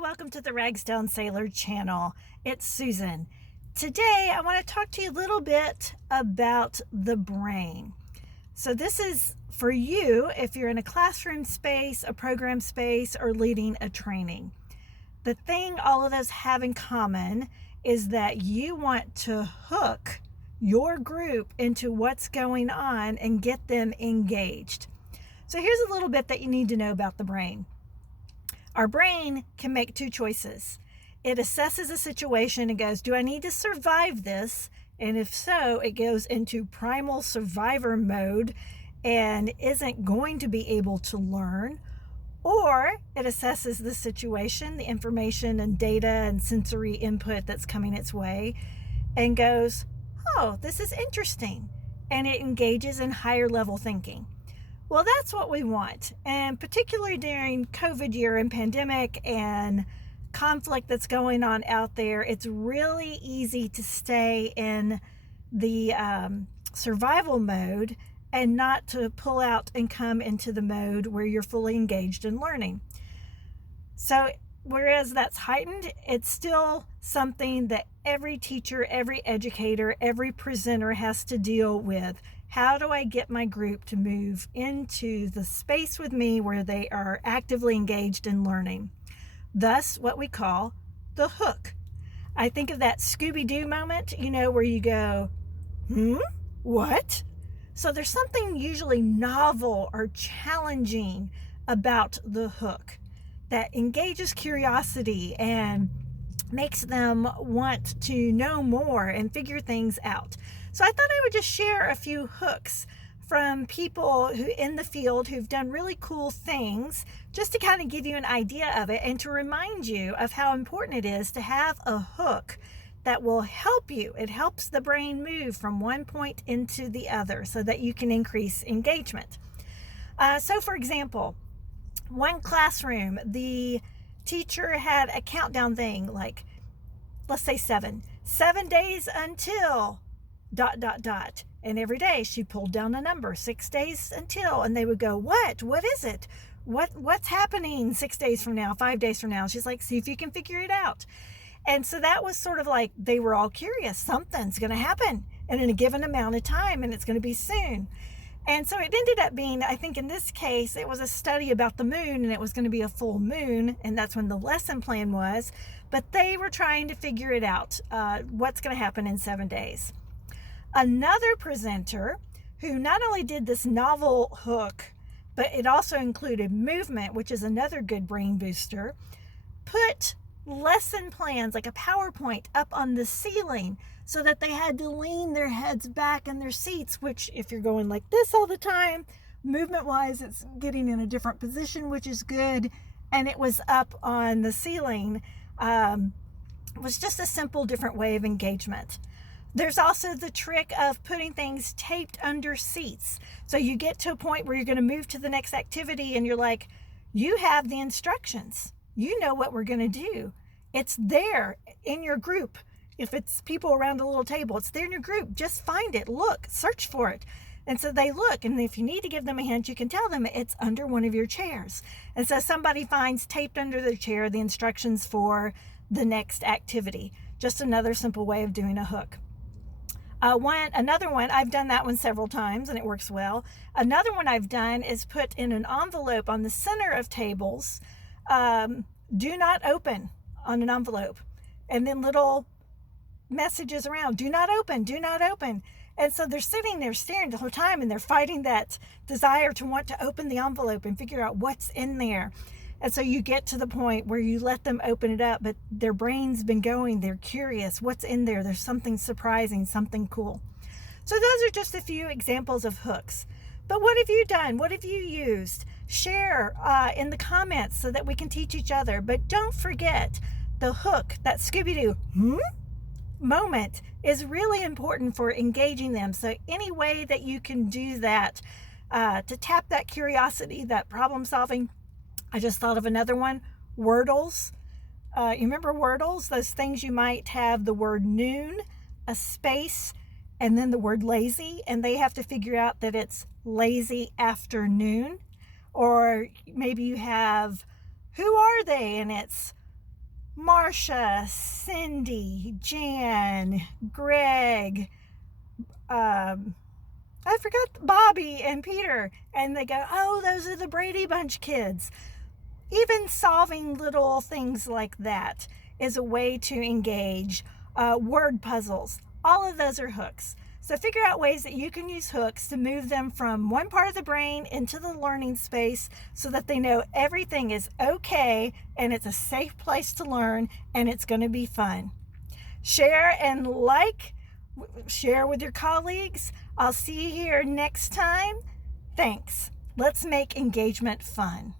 Welcome to the Ragstown Sailor channel. It's Susan. Today I want to talk to you a little bit about the brain. So this is for you if you're in a classroom space, a program space, or leading a training. The thing all of us have in common is that you want to hook your group into what's going on and get them engaged. So here's a little bit that you need to know about the brain. Our brain can make two choices. It assesses a situation and goes, do I need to survive this? And if so, it goes into primal survivor mode and isn't going to be able to learn. Or it assesses the situation, the information and data and sensory input that's coming its way, and goes, oh, this is interesting. And it engages in higher level thinking. Well, that's what we want. And particularly during COVID year and pandemic and conflict that's going on out there, it's really easy to stay in the survival mode and not to pull out and come into the mode where you're fully engaged in learning. So whereas that's heightened, it's still something that every teacher, every educator, every presenter has to deal with. How do I get my group to move into the space with me where they are actively engaged in learning? Thus, what we call the hook. I think of that Scooby-Doo moment, where you go, what? So there's something usually novel or challenging about the hook that engages curiosity and makes them want to know more and figure things out. So I thought I would just share a few hooks from people who in the field who've done really cool things, just to kind of give you an idea of it and to remind you of how important it is to have a hook that will help you. It helps the brain move from one point into the other so that you can increase engagement. So for example, one classroom, the teacher had a countdown thing like, let's say 7 days until ... And every day she pulled down a number, 6 days until, and they would go, what is it? What's happening 6 days from now, 5 days from now? She's like, see if you can figure it out. And so that was sort of like, they were all curious. Something's going to happen and in a given amount of time, and it's going to be soon. And so it ended up being, I think in this case, it was a study about the moon, and it was going to be a full moon, and that's when the lesson plan was. But they were trying to figure it out, what's going to happen in 7 days. Another presenter who not only did this novel hook, but it also included movement, which is another good brain booster, put lesson plans like a PowerPoint up on the ceiling so that they had to lean their heads back in their seats, which if you're going like this all the time, movement wise, it's getting in a different position, which is good. And it was up on the ceiling. It was just a simple, different way of engagement. There's also the trick of putting things taped under seats. So you get to a point where you're going to move to the next activity and you're like, you have the instructions. You know what we're going to do. It's there in your group. If it's people around a little table, it's there in your group. Just find it, look, search for it. And so they look, and if you need to give them a hint, you can tell them it's under one of your chairs. And so somebody finds taped under their chair the instructions for the next activity. Just another simple way of doing a hook. Another one, I've done that one several times and it works well. Another one I've done is put in an envelope on the center of tables, do not open on an envelope. And then little messages around, do not open, do not open. And so they're sitting there staring the whole time and they're fighting that desire to want to open the envelope and figure out what's in there. And so you get to the point where you let them open it up, but their brain's been going, they're curious, what's in there? There's something surprising, something cool. So those are just a few examples of hooks. But what have you done? What have you used? Share in the comments so that we can teach each other. But don't forget, the hook, that Scooby-Doo moment is really important for engaging them. So any way that you can do that to tap that curiosity, that problem solving. I just thought of another one, Wordles. You remember Wordles? Those things you might have the word noon, a space, and then the word lazy, and they have to figure out that it's lazy afternoon. Or maybe you have, who are they? And it's Marcia, Cindy, Jan, Greg, I forgot Bobby and Peter, and they go, oh, those are the Brady Bunch kids. Even solving little things like that is a way to engage. Word puzzles, all of those are hooks. So figure out ways that you can use hooks to move them from one part of the brain into the learning space so that they know everything is okay and it's a safe place to learn and it's going to be fun. Share and share with your colleagues. I'll see you here next time. Thanks. Let's make engagement fun.